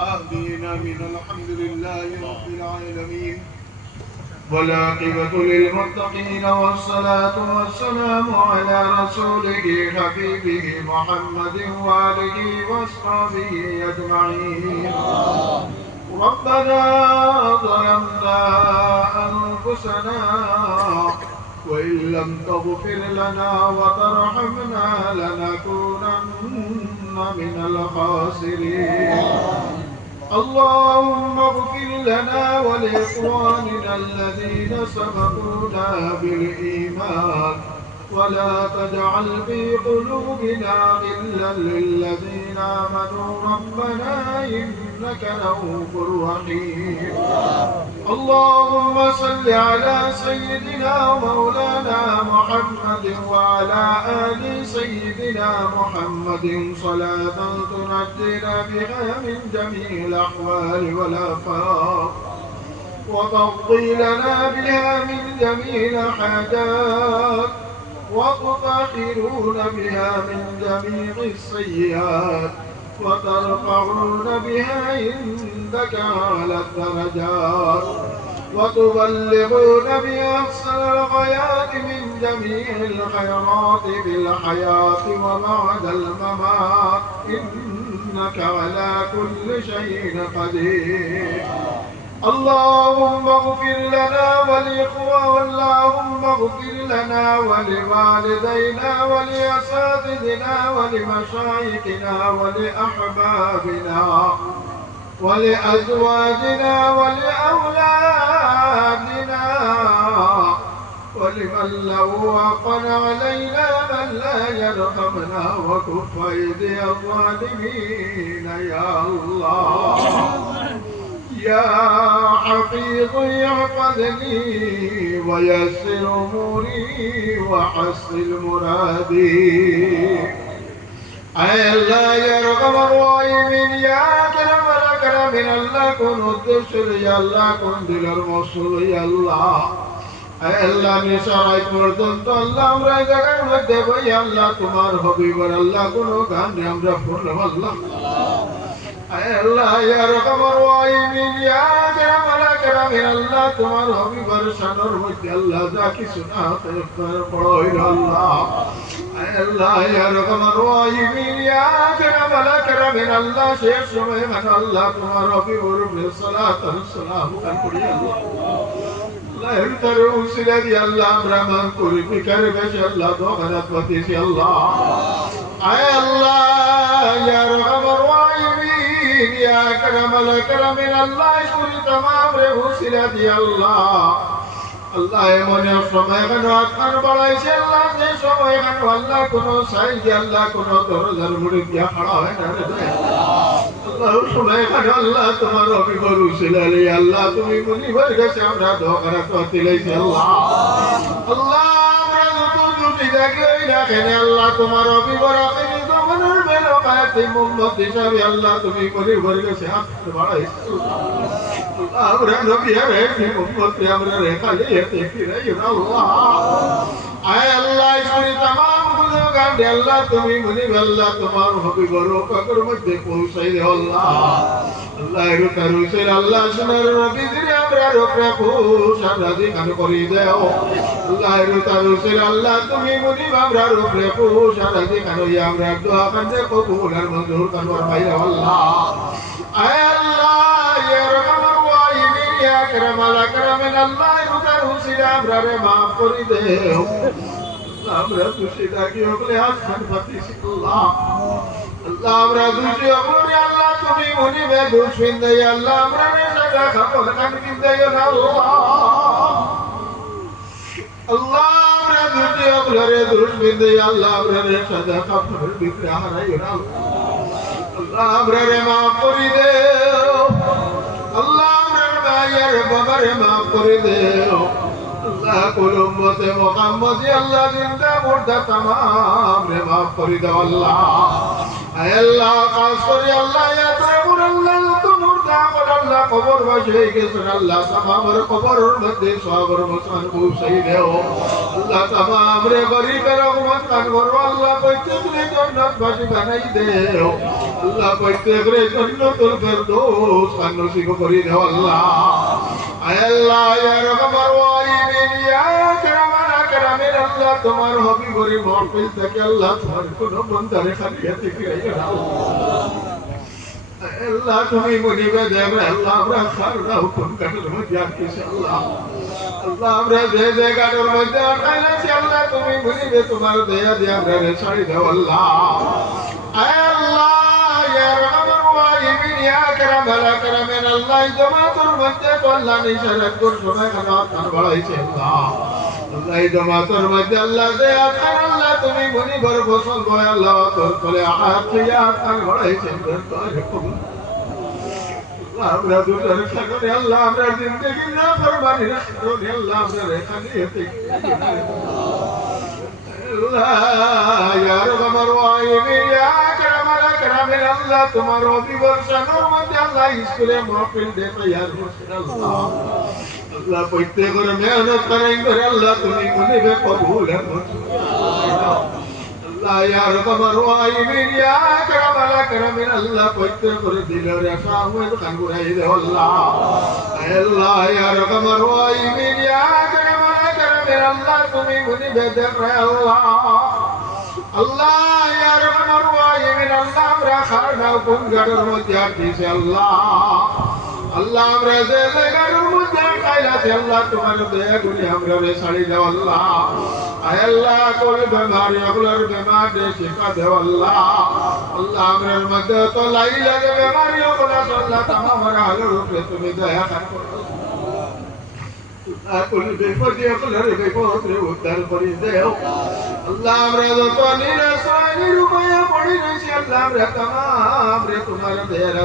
آمين من الحمد لله رب العالمين. والعاقبة للمتقين والصلاة والسلام على رسوله حبيبه محمد وآله وأصحابه أجمعين. ربنا ظلمنا أنفسنا وإن لم تغفر لنا وترحمنا لنكونن من الخاسرين. اللهم اغفر لنا ولإخواننا الذين سبقونا بالإيمان. ولا تجعل في قلوبنا غلا للذين آمنوا. ربنا إنك رؤوف رحيم. اللهم صل على سيدنا ومولانا محمد وعلى آل سيدنا محمد. صلاة تنجينا بها من جميع الأحوال والآفات وتقضي لنا بها من جميع الحاجات. وتطهرون بها من جميع السيئات وترفعون بها عندك على الدرجات وتبلغون بها أحسن الغايات من جميع الخيرات بالحياة وبعد الممات. إنك على كل شيء قدير. اللهم اغفر لنا ولإخوة اللهم اغفر لنا ولوالدينا ولأساتذتنا ولمشايخنا ولأحبابنا ولأزواجنا ولأولادنا ولمن له حقا علينا من لا يرحمنا وكف أيدي الظالمين يا الله. يا حفيظ احفظني ويسر اموري وحصل مرادي اي الله يا رقم الراحمين يا كرم الاكرم من الله كن الدشر يا الله كن دل الموصول يا الله আল্লাহ নিশারাই পর্যন্ত আল্লাহ আমরা এই জায়গার মধ্যে বই আল্লাহ তোমার হবিবর আল্লাহ কোন গানে আমরা পড়লাম আল্লাহ আল্লাহ ইয়া রহমান রাহিমিন ইয়া কারামিন আল্লাহ, তোমার হবিবর শানর মধ্যে আল্লাহ যা কিছু না তার বড় হইল আল্লাহ। আল্লাহ আয় আল্লাহ ইয়া কারামাল কারামের আল্লাহ পুরি তামাম রে হুসিরা দি আল্লাহ আল্লাহ এমন সময় কেন আপনার বাড়াইছে? আল্লাহ যে সময় কেন আল্লাহ কোন সাইজ আল্লাহ কোন দরজার মুড়ি দিয়া খাড়া হয় না আল্লাহ সময় কেন আল্লাহ তোমার অভিগর হুসিলা আল্লাহ তুমি মুনি হয়ে গেছে, আমরা দোকানা তো দিলাইছি আল্লাহ। আল্লাহ, আমরা নতুন রুটি দেখলে দেখেন আল্লাহ তোমার অভিগর আপনি তোমার বেলো কায়াতে মুম্মত হিসাবে আল্লাহ, তুমি মুনিবার কাছে হাত বাড়াইছো আমরা নবী রে মুম্মত আমরা রেখা লিয়ে দেখি রে আল্লাহ আয় কাণ্ডে আল্লাহ, তুমি মনিব আল্লাহ, তোমার হবি বড় কাকর মধ্যে পৌঁছাই রে আল্লাহ। আল্লাহ এর কারুসের আল্লাহ, সোনার নবী দিরে আমরা রোকরা পৌঁছা রাজি কান করে দাও। আল্লাহ এর কারুসের আল্লাহ, তুমি মনিব আমরা রোকরা পৌঁছা রাজি কান ইয়া আমরা দোয়া কান্দে কবুল আর মঞ্জুর কান ফরমাই রে আল্লাহ। আয় আল্লাহ, ইয়া রহমান ওয়াহিদিন ইয়া কারামাল আকরামিন আল্লাহ এর কারুসের আমরা রে মাফ করে দেও। আমরা খুশি থাকি ওগুলো আসমান পাতিছি আল্লাহ আল্লাহ আমরা খুশি ওগুলো আল্লাহ তুমি মনি বে দুশ্মিন দেই আল্লাহ আমরা রে সাদা খাব কান কিন দেই আল্লাহ আল্লাহ আমরা খুশি রে দুশ্মিন দেই আল্লাহ আমরা রে সাদা খাব ভিতরে হারাই না আল্লাহ আমরা রে করে দেও আল্লাহ কুলুম্বতে মোহাম্মদি আল্লাহ জিন্দা মুর্দা তামাম রে মাফ করে দাও আল্লাহ। আয় আল্লাহ কাজ করে আল্লাহ ইয়াত্রা মুর আল্লাহ তো মুর্দা, আমার আল্লাহ কবর বাসি হয়ে গেছে আল্লাহ তামামের কবরের মধ্যে সবর মুসলমান খুব সেই দেও আল্লাহ তামাম রে গরিবের রহমত দান করো। আল্লাহ প্রত্যেক রে জান্নাত বাসি বানাই দেও। আল্লাহ প্রত্যেক রে জান্নাতুল ফেরদৌস দান নসিব করে দাও আল্লাহ। আয় আল্লাহ, ইয়া তোমার হবি গরি মহফিল থেকে আল্লাহ তোমার কোন বন্দারে খালিয়াতে ফিরাইও আল্লাহ তুমি মনিবে দেবে আল্লাহ আমরা খারনা হুকুম কাটার মধ্যে আটকেছি আল্লাহ আল্লাহ আমরা যে যে গাড়ির মধ্যে আটকাইলাছি আল্লাহ তুমি মনিবে তোমার দেয়া দিয়ে আমরা রে ছাড়ি দেও আল্লাহ আল্লাহ ইয়া কারামাল আকরামেন আল্লাহ জমাতুর মধ্যে কল্যাণ ইশারাত কর সময় কান বাড়াইছে আল্লাহ। আল্লাহ জমাতুর আমরা দুটার না ফরমানি না আল্লাহ, আমরা এখানে এতে আল্লাহ ইয়া রহমান ওয়াহিমিন ইয়া কারামাল আকরামিন আল্লাহ তোমার অভিবর্ষণের মধ্যে আল্লাহ স্কুলে মাহফিল দে তৈয়ার করছেন আল্লাহ আল্লাহ প্রত্যেকের মেহনত করেন করে আল্লাহ তুমি মনিবে কবুল আল্লাহ ইয়া রহমান ওয়াহিমিন ইয়া কারামাল আকরামিন আল্লাহ প্রত্যেকের দিলের আশা আহমেদ খান গুরাই দে আল্লাহ আল্লাহ ইয়া রহমান ওয়াহিমিন ইয়া কারামাল আকরামিন আল্লাহ, তুমি মনিবে দেখরে আল্লাহ আল্লাহ, ইয়া রহমান ওয়াহিমিন আল্লাহ, আমরা খানা কোন গাড়ির মধ্যে আটকেছি আল্লাহ? আল্লাহ, আমরা যে গাড়ির মধ্যে খাইলাছি আল্লাহ, তোমার দয়া করি আমরা রে ছাড়ি দাও, আল্লাহ। আয় আল্লাহ কোল বেমারি ওগুলোর বেমার দে শিফা দেও, আল্লাহ। আল্লাহ আমরার মধ্যে তো লাই লাগে, বেমারি ওগুলো তুমি আকুল বিপদে আপনার বিপদে উদ্ধার করে দেও আল্লাহ আমরা যত নিরাশায় নিরুপায় পড়ে রয়েছি আল্লাহ আমরা তামাম রে তোমার দেয়ার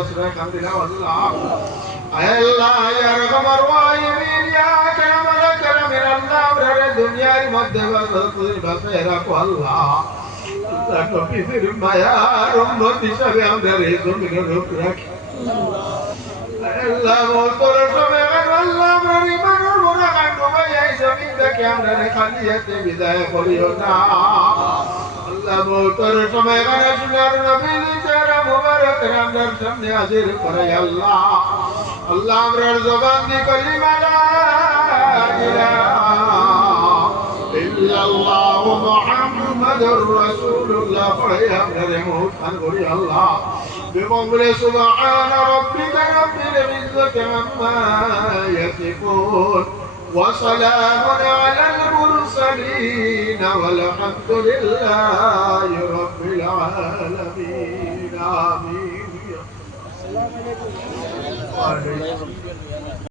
আল্লাহ আল্লাহ ইয়া ইয়া আল্লাহ দুনিয়ার মধ্যে আল্লাহ আল্লাহ আমরা রে জমিনের রাখি আল্লাহ সময় ভাই জমিন থেকে আমরা রে খালিয়াতে বিদায় করিও না আল্লাহ মোর সময় গানে শুনার নবী চেহারা মুবারক রামদার সামনে হাজির করে আল্লাহ আল্লাহ আমরার জবান দি কলিমা লা ইলাহা ইল্লাল্লাহু মুহাম্মাদুর রাসূলুল্লাহ পড়ে আমরা রে মুখান করি আল্লাহ بقول سبحان ربك رب العزة عما يصفون وسلام على المرسلين والحمد لله رب العالمين. آمين.